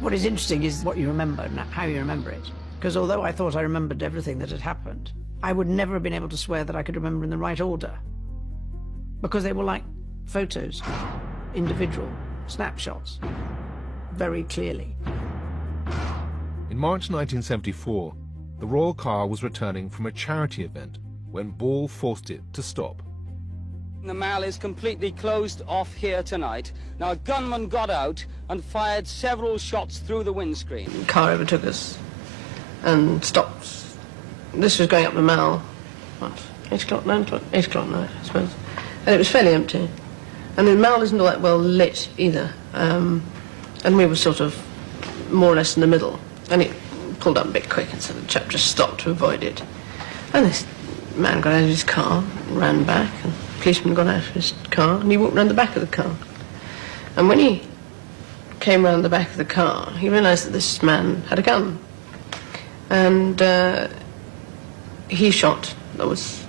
What is interesting is what you remember and how you remember it. Because although I thought I remembered everything that had happened, I would never have been able to swear that I could remember in the right order. Because they were like photos, individual snapshots, very clearly. In March 1974, the royal car was returning from a charity event when Ball forced it to stop. The Mall is completely closed off here tonight. Now, a gunman got out and fired several shots through the windscreen. The car overtook us and stopped. This was going up the Mall, what, 8 o'clock, 9 o'clock? 8 o'clock night, I suppose. And it was fairly empty. And the Mall isn't all that well lit either. And we were sort of more or less in the middle. And it pulled up a bit quick, and so the chap just stopped to avoid it. And this man got out of his car, ran back, and the policeman got out of his car, and he walked round the back of the car. And when he came round the back of the car, he realised that this man had a gun. And he shot. There was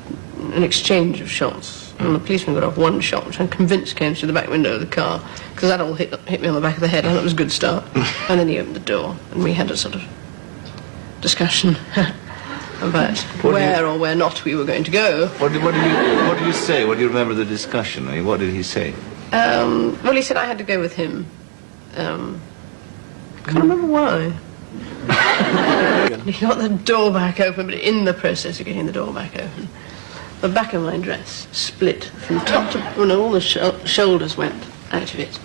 an exchange of shots, and the policeman got off one shot, which I'm convinced came through the back window of the car, because that all hit me on the back of the head, and that was a good start. And then he opened the door, and we had a sort of discussion about where or where not we were going to go. What did you say? What do you remember the discussion? I mean, what did he say? Well, he said I had to go with him. Can't remember why. He got the door back open, but in the process of getting the door back open, the back of my dress split from top to... Well, all the shoulders went out of it.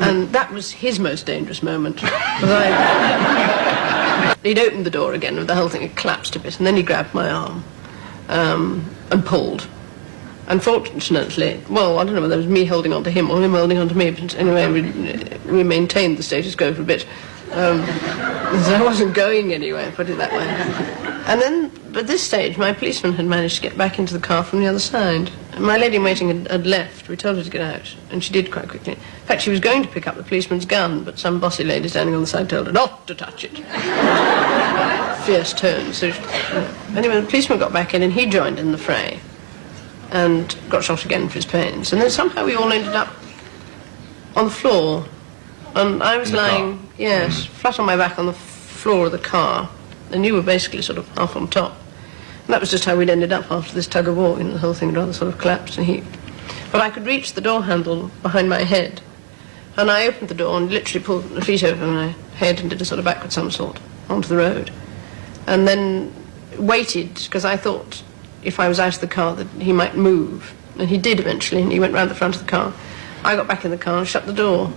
And that was his most dangerous moment. He'd opened the door again, and the whole thing had collapsed a bit, and then he grabbed my arm and pulled. Unfortunately, well, I don't know whether it was me holding on to him or him holding on to me, but anyway, we maintained the status quo for a bit. So I wasn't going anywhere, put it that way. And then, at this stage, my policeman had managed to get back into the car from the other side. My lady in waiting had left. We told her to get out, and she did quite quickly. In fact, she was going to pick up the policeman's gun, but some bossy lady standing on the side told her not to touch it. Fierce tone. So anyway, the policeman got back in, and he joined in the fray, and got shot again for his pains. And then somehow we all ended up on the floor. And I was lying, yes, flat on my back on the floor of the car, and you were basically sort of half on top. And that was just how we'd ended up after this tug of war, the whole thing had rather sort of collapsed and heaped. But I could reach the door handle behind my head, and I opened the door and literally pulled the feet over my head and did a sort of backward somersault onto the road. And then waited, because I thought if I was out of the car that he might move. And he did eventually, and he went round the front of the car. I got back in the car and shut the door.